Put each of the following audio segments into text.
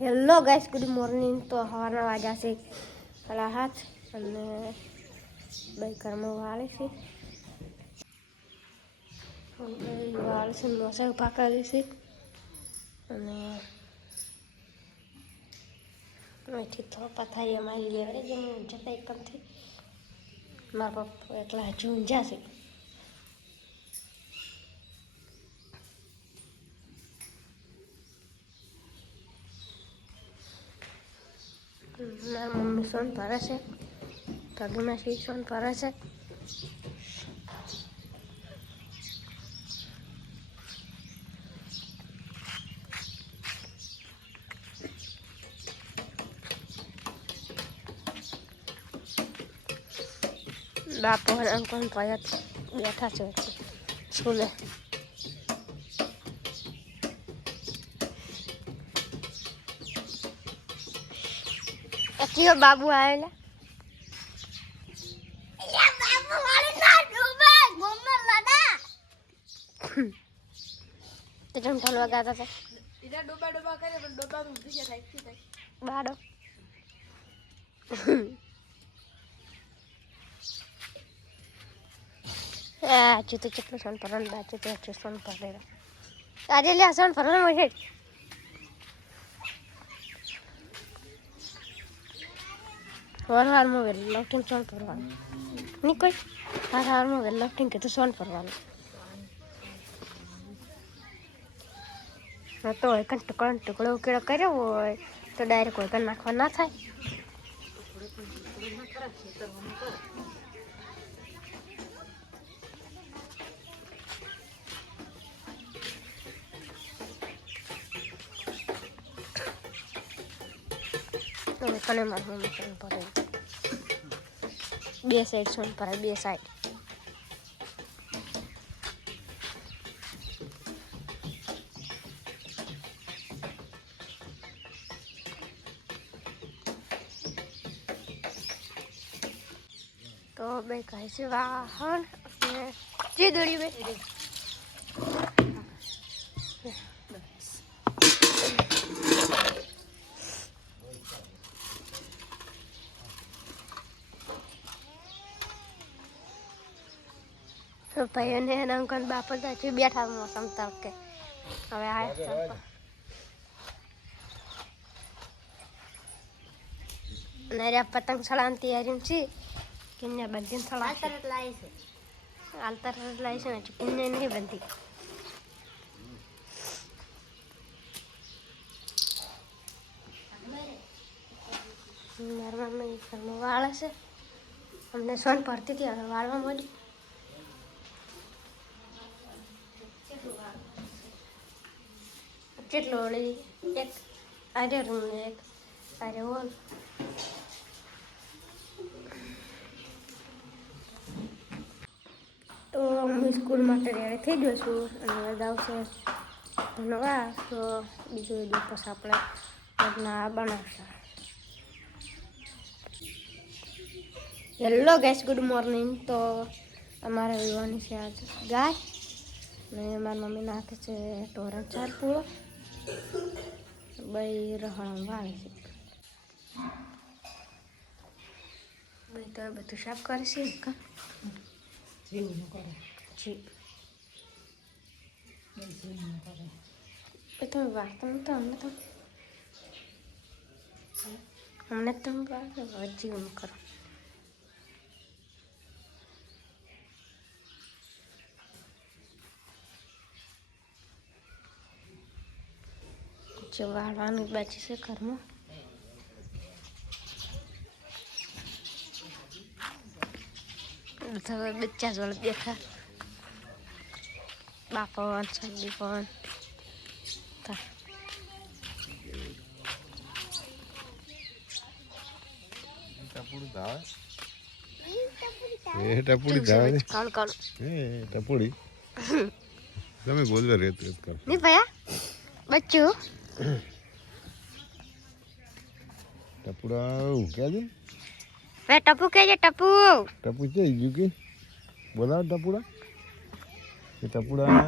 Hello guys, good morning. તો હવાના વાગ્યા છે 7:30 અને બાઈકરમાં વાળે છે નોસા ઉભા કરી છે અને અહીંથી તો પથારી અમારી લેવડે જ જતા એકમથી મારા પપ્પા એટલા હજુ ઊંઝા છે. મારી મમ્મી સોન ભરે છે, તગીમાં સોન ભરે છે. બાપુ અને અંકલ ભરત બેઠા છે સ્કૂલે. એટલી બાબુ આવેલા તે જમ ઢોલવા ગાતા હતા. એના ડોબા ડોબા કરે પણ ડોબા ઊંધી છે થાય બાડો. આજે તો કેટલું સોન ભરવાનું બાજુ તો હજુ સોન ભરેલા આજે લે સોન ભરવાનું હોય છે. વારમાં વેલી લવટીને સોન ભરવાનું નહીં કોઈ વારમાં વેલી લવટીને કીધું સોન ભરવાનું તો હોય ટુકડો ઉકેળો કર્યો હોય તો ડાયરેક્ટ કોઈ પણ નાખવા ના થાય. કને મારી મમ્મી સોન ભરે બે સાઈડ સોન ભરાય બે સાઈડ. તો બે કહે છે વાહન અને જે દોડી બે ભાઈ અને એના અંકલ બાપા હજુ બેઠા મોસમ તડકે. હવે આયા અને પતંગ ચડાવવાની તૈયારી છે. કિન્ને બંધીને થોડા આલતર લાવી છે ને કિન્ને નહીં બંધી. મારા મમ્મી ઘરમાં વાળે છે. અમને સોન ભરતી હતી હવે વાળવા મળી. કેટલો ઓળી એક આરે રૂમ ને એક આરે હોલ. તો હું સ્કૂલમાં તૈયાર થઈ ગયો છું અને આવશે ધન્યવાદ. તો બીજો દિવસ આપણે લગ્ન બનાવશે. Hello guys, good morning. તો અમારે વિવાની છે આજ ગાય ને મારી મમ્મી નાખે છે ટોરણ 4 પૂળો ભાઈ રહણ વાળે છે. ભાઈ તો બધું સાફ કરે છે કા જીવનું કરે જી જીવનું કરે એ તો વાત તો અમને તો જીવનું કરો. જો વાળવાનું બાકી છે ઘરમાં. હવે બચ્ચા જોડે બેઠા બાપા સંદી પણ ટપુડી ધાવે ટપુડી તમે બોલવે રેત કર નહીં ભયા બચ્ચું ટપુડા હું ક્યાં છે વે ટપુ કે છે ટપુ ટપુ છે ગયું કે બોલાવ ટપુડા એ ટપુડા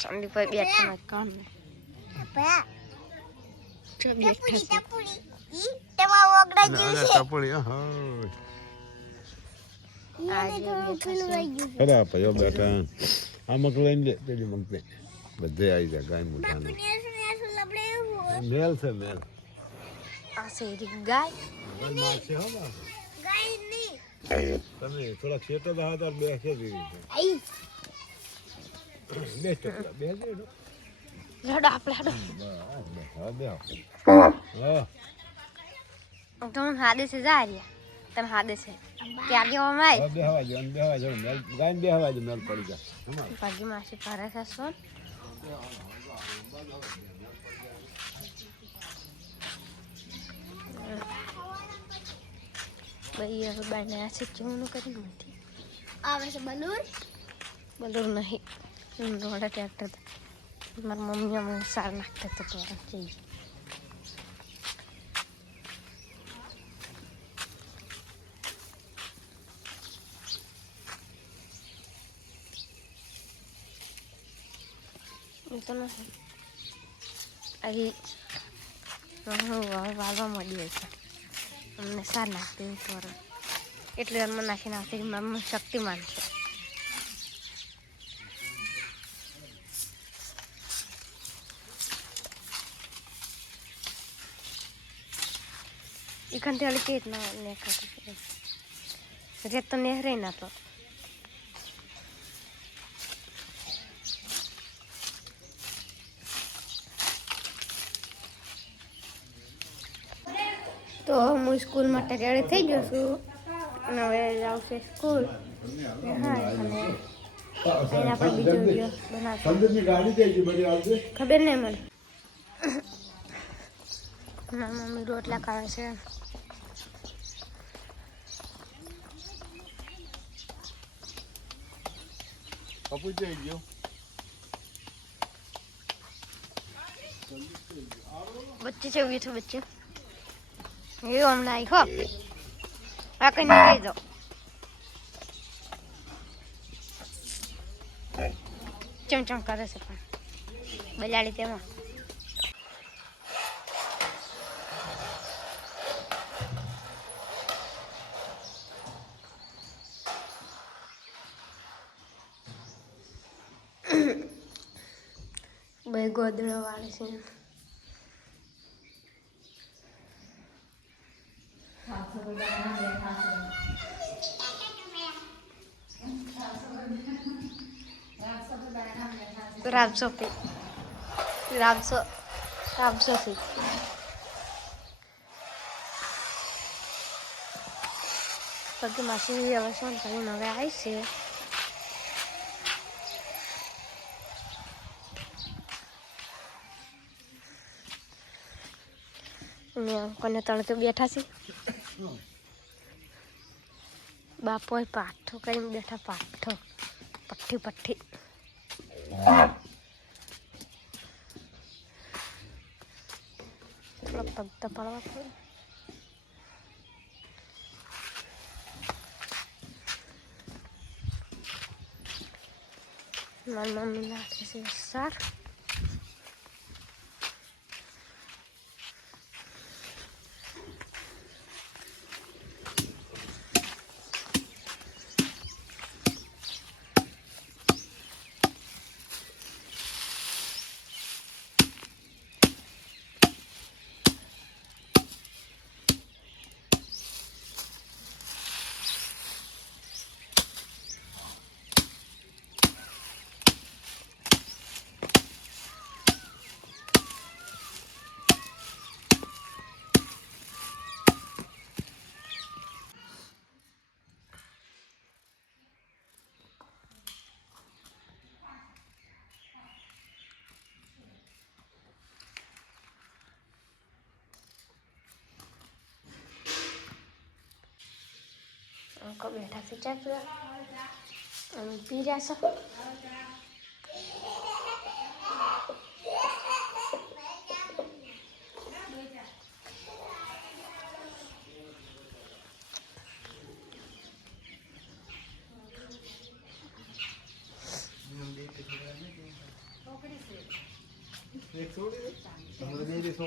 સંદી પર બેઠા કામ ટપડી ખરા ભાઈઓ બેઠા આ મગ લઈને લે પેલી મગ દે બધે આવી જાય ગાય મોટા મેલ છે મેલ આ છે ગાય મારશે હો તમે થોડા ખેતર હતા બેસે દીધી બે ટકલા બે જ લડો આપણે લડો તમે હાદે છે જા રહ્યા તમે હાદે છે ત્યાં દેવામાં આવી બેહવા જો મેલ ગાય બેહવા જો મેલ પડી જાય ભાગી માસી પારે છે સોન ભાઈ હવે બનાયા છે કેવું કરી નથી આવે છે બલૂર નહીં રોડા ટ્રેક્ટર મારી મમ્મી અમે સાર નાખતા તો તોરણ જઈએ તો નથી અહીં વાળવા મળી છે અમને સાર નાખતી તોરણ એટલે અમને નાખી નાખતી મારી શક્તિમાન છે इखन ते के इतना नेखा रे तो नेहरे ना तो હું સ્કૂલ માટે રેડી થઈ ગયો છું અને હવે જાઉં છું સ્કૂલ હા અને એના પર બીજો વિડીયો બનાવશું ખબર નહીં મને મારી મમ્મી રોટલા ખાવે છે પપ્પુ જઈ ગયો બચ્ચે છે ઉભી છું બચ્ચે એ હમણાં આવી હો આ કઈ નહીં જાઓ ચમચમ કરે છે પણ બજાડી તેમાં બે ગોદડો વાળે છે રામસોફી પગે માસી હવે શું કરીને હવે આવી છે કોને તળે તો બેઠા છે બાપો પાઠો કરીને બેઠા પાઠો પઠ્ઠી પઠ્ઠી એટલો પગ તો પડવા પડે મારી મમ્મી નાખે છે સાર अंको बैठा से चाय पीवा पी रहा सब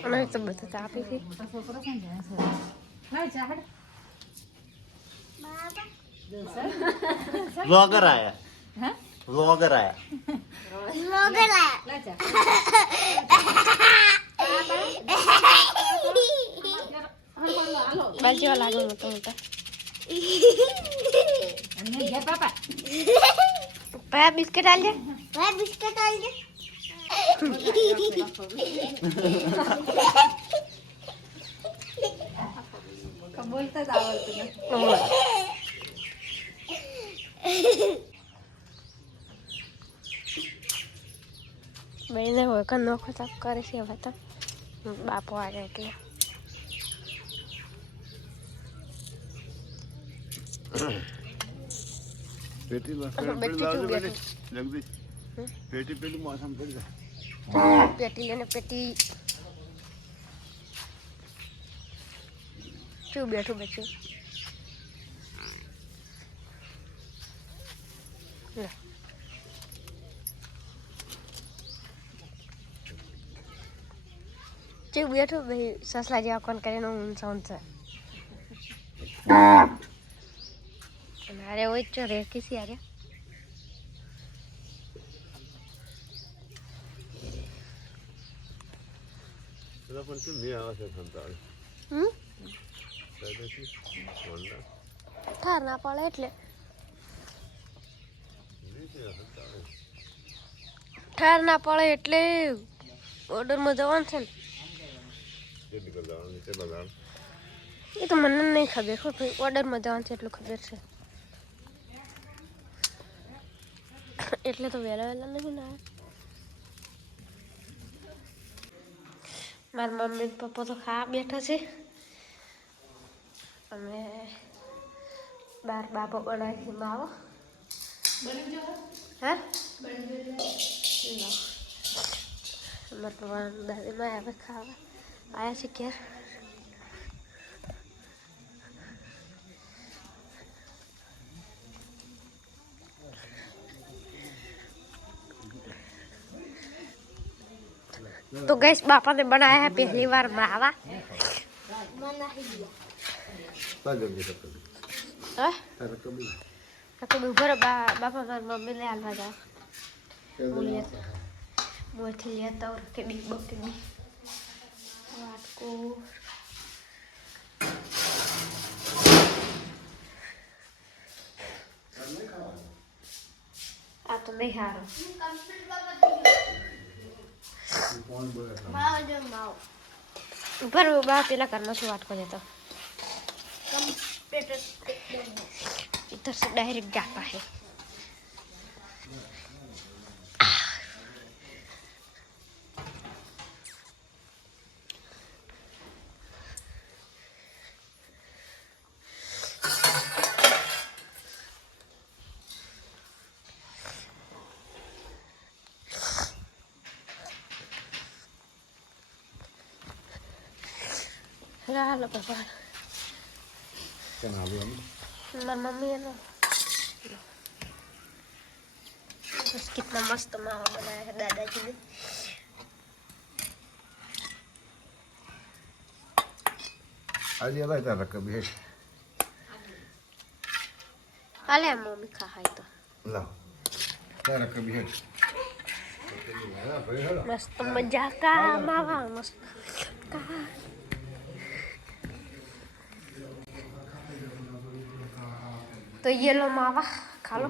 અને તો બધું તો આપી હતી व्लॉगर आया व्लॉगर आया બાજુ લાગે મોટા મોટા પાપા બિસ્કિટ આલજે બોલતા જ આવડતું નથી. બેને હોય કે નોખો તાપ કરે છે હવે તો બાપો આવે એટલે પેટી જગદીશ પેટી પેલી મોસમ પડી જાય પેટી લઈને પેટી શું બેઠું બેઠું લે ચેવું બેઠું ભાઈ સસલા જેવા કોણ કરીને ઊંચા ઊંચા અરે હોય ચો રે કિસી અરે પેલા પણ કેમ નહીં આવે છે સંતાળ ઠાર ના પડે એટલે ઠાર ના પડે એટલે ઓર્ડરમાં જવાનું છે ને એ તો મને નહીં ખબર હો ભાઈ ઓર્ડરમાં જવાનું છે એટલું ખબર છે એટલે તો વહેલા વહેલા નહીં ને મારા મમ્મી પપ્પા તો ખાવા બેઠા છે અમે બાર બાપો બનાવી માવો હા મારા પપ્પા દાદીમાં આવે ખાવા આવ્યા છે ક્યારે तो गैस पापा ने बनाया है पहली बार मावा तो ऊपर बापा मार मम्मी ले आलवा जाओ मुझे लिया था और के डी बक डी रात को आ तो नहीं हारो ऊपर बा पेला करना शुरू को देता इधर से डायरेक्ट जाता है Hala papa. मम्मी है ना बस कितना मस्त मावा बनाया है दादाजी ने आज ये लाइट रख कभी है अले मम्मी खा है तो ला तारा कभी है मस्त मजा का मावा मस्त का तो ये लो मावा खा लो